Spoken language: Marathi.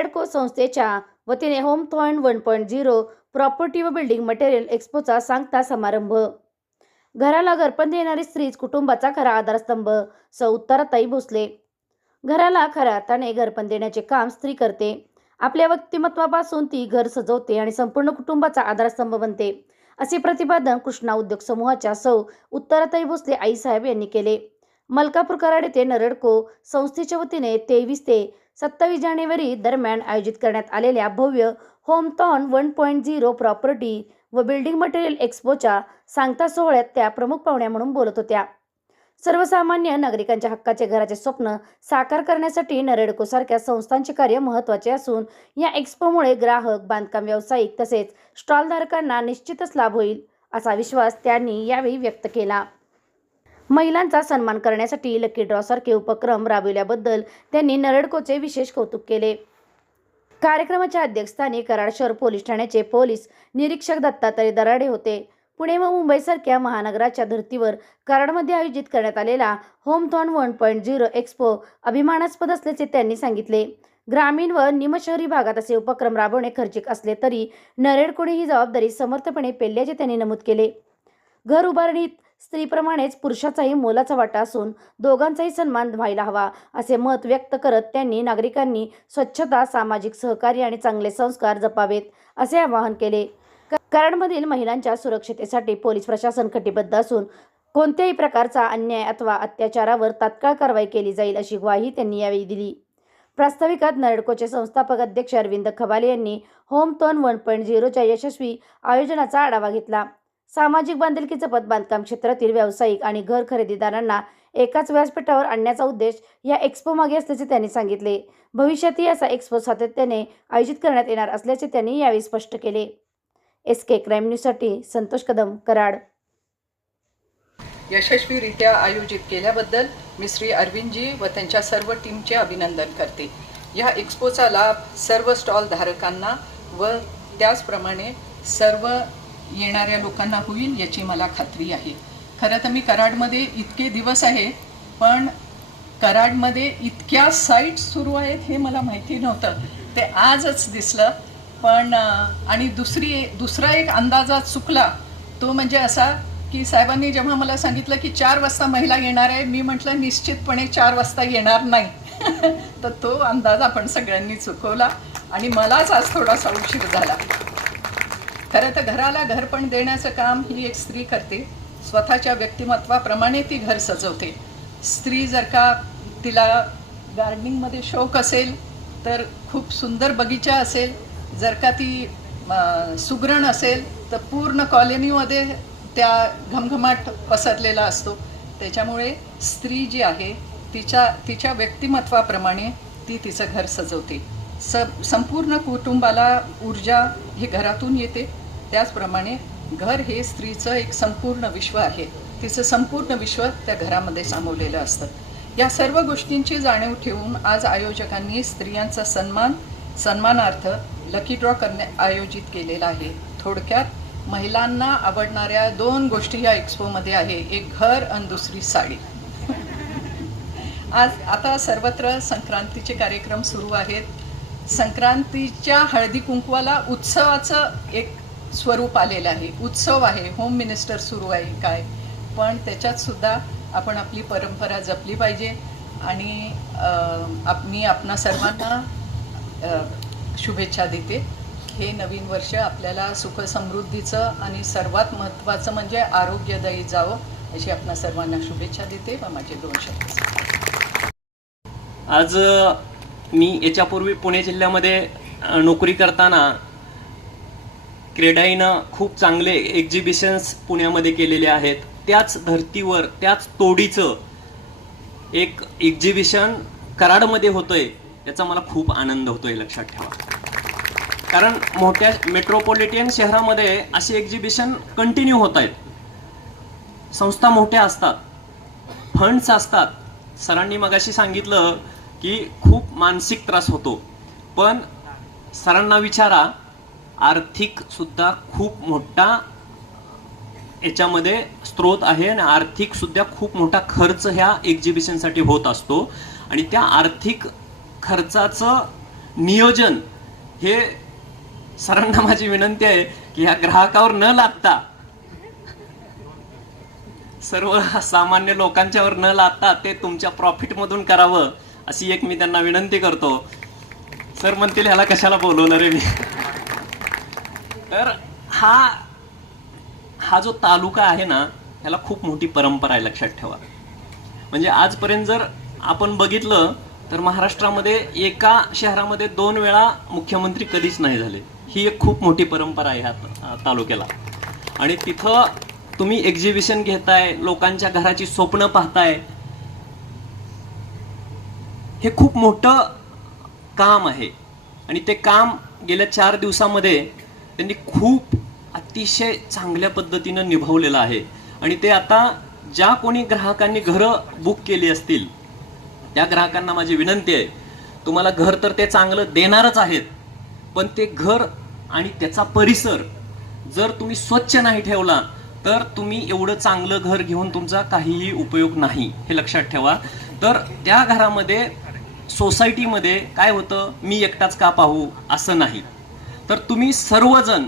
नरेडको संस्थेच्या वतीने होमथॉन 1.0 प्रॉपर्टी व बिल्डिंग मटेरियल एक्स्पोचा सांगता समारंभ। घराला घरपण देणारी स्त्रीच कुटुंबाचा खरा आधारस्तंभ। सौ उत्तराताई भोसले। घराला खऱ्या अर्थाने घरपण देण्याचे काम स्त्री करते। आपल्या व्यक्तिमत्वापासून ती घर सजवते आणि संपूर्ण कुटुंबाचा आधारस्तंभ बनते, असे प्रतिपादन कृष्णा उद्योग समूहाच्या सौ उत्तराताई भोसले आईसाहेब यांनी केले। मलकापूर कराड येथे नरेडको संस्थेच्या वतीने 23 ते 27 जानेवारी दरम्यान आयोजित करण्यात आलेल्या भव्य होमथॉन 1.0 प्रॉपर्टी व बिल्डिंग मटेरियल एक्स्पोच्या सांगता सोहळ्यात त्या प्रमुख पाहुण्या म्हणून बोलत होत्या। सर्वसामान्य नागरिकांच्या हक्काचे घराचे स्वप्न साकार करण्यासाठी नरेडको सारख्या संस्थांचे कार्य महत्त्वाचे असून या एक्स्पोमुळे ग्राहक, बांधकाम व्यावसायिक तसेच स्टॉलधारकांना निश्चितच लाभ होईल, असा विश्वास त्यांनी यावेळी व्यक्त केला। महिलांचा सन्मान करण्यासाठी लकी ड्रॉ सारखे उपक्रम राबविल्याबद्दल त्यांनी नरेडकोचे विशेष कौतुक केले। कार्यक्रमाच्या अध्यक्षस्थानी कराड शहर पोलीस ठाण्याचे पोलीस निरीक्षक दत्तात्रय दराडे होते। पुणे व मुंबईसारख्या महानगराच्या धर्तीवर कराडमध्ये आयोजित करण्यात आलेला होमथॉन 1.0 एक्स्पो अभिमानास्पद असल्याचे त्यांनी सांगितले। ग्रामीण व निमशहरी भागात असे उपक्रम राबवणे खर्चिक असले तरी नरेडकोने ही जबाबदारी समर्थपणे पेलल्याचे त्यांनी नमूद केले। घर उभारणीत स्त्रीप्रमाणेच पुरुषाचाही मोलाचा वाटा असून दोघांचाही सन्मान व्हायला हवा, असे मत व्यक्त करत त्यांनी नागरिकांनी स्वच्छता, सामाजिक सहकार्य आणि चांगले संस्कार जपावेत, असे आवाहन केले। कराडमधील महिलांच्या सुरक्षितेसाठी पोलीस प्रशासन कटिबद्ध असून कोणत्याही प्रकारचा अन्याय अथवा अत्याचारावर तात्काळ कारवाई केली जाईल, अशी ग्वाही त्यांनी यावेळी दिली। प्रास्ताविकात नरेडकोचे संस्थापक अध्यक्ष अरविंद खबाले यांनी होमथॉन 1.0च्या यशस्वी आयोजनाचा आढावा घेतला। सामाजिक बांधिलकी जपत बांधकाम क्षेत्रातील व्यावसायिक आणि घर खरेदीदारांना एकाच व्यासपीठावर आणण्याचा उद्देश या एक्स्पो मागे असल्याचे त्यांनी सांगितले। भविष्यातही असा एक्स्पो सातत्याने आयोजित करण्यात येणार असल्याचे त्यांनी यावेळी स्पष्ट केले। SK क्राईम न्यूजसाठी संतोष कदम, कराड। यशस्वीरित्या आयोजित केल्याबद्दल मी श्री अरविंदजी व त्यांच्या सर्व टीमचे अभिनंदन करते। या एक्स्पोचा लाभ सर्व स्टॉल धारकांना व त्याचप्रमाणे सर्व येणाऱ्या लोकांना होईल याची मला खात्री आहे। खरं तर मी कराडमध्ये इतके दिवस आहे, पण कराडमध्ये इतक्या साईट्स सुरू आहेत हे मला माहिती नव्हतं, ते आजच दिसलं। पण आणि दुसरा एक अंदाजा चुकला, तो म्हणजे असा की साहेबांनी जेव्हा मला सांगितलं की 4 वाजता महिला येणार आहे, मी म्हटलं निश्चितपणे 4 वाजता येणार नाही तर तो अंदाज आपण सगळ्यांनी चुकवला आणि मलाच आज थोडासा उशीर झाला। खरं तर घराला घरपण देण्याचं काम ही एक स्त्री करते। स्वतःच्या व्यक्तिमत्वाप्रमाणे ती घर सजवते। स्त्री जर का तिला गार्डनिंगमध्ये शौक असेल तर खूप सुंदर बगीचा असेल, जर का ती सुगरण असेल तर पूर्ण कॉलनीमध्ये त्या घमघमाट पसरलेला असतो। त्याच्यामुळे स्त्री जी आहे तिच्या व्यक्तिमत्वाप्रमाणे ती तिचं घर सजवते। संपूर्ण कुटुंबाला ऊर्जा ही घरातून येते। त्याचप्रमाणे घर हे स्त्रीचं एक संपूर्ण विश्व आहे, तिचं संपूर्ण विश्व त्या घरामध्ये सामावलेलं असतं। या सर्व गोष्टींची जाणीव ठेवून आज आयोजकांनी स्त्रियांचा सन्मानार्थ लकी ड्रॉ आयोजित केलेला आहे। थोडक्यात महिलांना आवडणाऱ्या 2 गोष्टी या एक्स्पोमध्ये आहे, एक घर आणि दुसरी साडी। आज आता सर्वत्र संक्रांतीचे कार्यक्रम सुरू आहेत। संक्रांतीच्या हळदी कुंकवाला उत्सवाचं एक स्वरूप आलेलं आहे, उत्सव आहे, होम मिनिस्टर सुरू आहे काय, पण त्याच्यात सुद्धा आपण आपली परंपरा जपली पाहिजे। आणि मी आपणा सर्वांना शुभेच्छा देते। हे नवीन वर्ष आपल्याला सुख समृद्धीचं आणि सर्वात महत्त्वाचं म्हणजे आरोग्यदायी जावं, अशी आपणा सर्वांना शुभेच्छा देते व माझे 2 शब्द। आज मी याच्यापूर्वी पुणे जिल्ह्यामध्ये नोकरी करताना क्रेडाईनं खूप चांगले एक्झिबिशन्स पुण्यामध्ये केलेले आहेत। त्याच धर्तीवर त्याच तोडीचं एक एक्झिबिशन कराडमध्ये होतंय, याचा मला खूप आनंद होतोय, लक्षात ठेवा। कारण मोठ्या मेट्रोपॉलिटन शहरामध्ये असे एक्झिबिशन कंटिन्यू होत आहेत। संस्था मोठ्या असतात, फंड्स असतात। सरांनी मगाशी सांगितलं की खूप मानसिक त्रास होतो, पण सरांना विचारा, आर्थिक सुद्धा खूप मोठा याच्यामध्ये स्रोत आहे आणि आर्थिक सुद्धा खूप मोठा खर्च ह्या एक्झिबिशनसाठी होत असतो। आणि त्या आर्थिक खर्चाचं नियोजन हे सरांना माझी विनंती आहे की ह्या ग्राहकावर न लादता, सर्व सामान्य लोकांच्यावर न लादता ते तुमच्या प्रॉफिट मधून करावं, अशी एक मी त्यांना विनंती करतो. सर म्हणतील ह्याला कशाला बोलवलं रे मी. तर हा जो तालुका आहे ना, ह्याला खूप मोठी परंपरा आहे, लक्षात ठेवा. म्हणजे आजपर्यंत जर आपण बघितलं तर महाराष्ट्रामध्ये एका शहरामध्ये 2 वेळा मुख्यमंत्री कधीच नाही झाले. ही एक खूप मोठी परंपरा आहे ह्या तालुक्याला. आणि तिथं तुम्ही एक्झिबिशन घेताय, लोकांच्या घराची स्वप्न पाहताय, हे खूप मोठं काम आहे. आणि ते काम गेल्या 4 दिवसामध्ये त्यांनी खूप अतिशय चांगल्या पद्धतीनं निभावलेलं आहे. आणि ते आता ज्या कोणी ग्राहकांनी घरं बुक केली असतील त्या ग्राहकांना माझी विनंती आहे, तुम्हाला घर तर ते चांगलं देणारच आहेत, पण ते घर आणि त्याचा परिसर जर तुम्ही स्वच्छ नाही ठेवला तर तुम्ही एवढं चांगलं घर घेऊन तुमचा काहीही उपयोग नाही, हे लक्षात ठेवा. तर त्या घरामध्ये सोसायटीमध्ये काय होतं, मी एकटाच का पाहू असं नाही, तर तुम्ही सर्वजण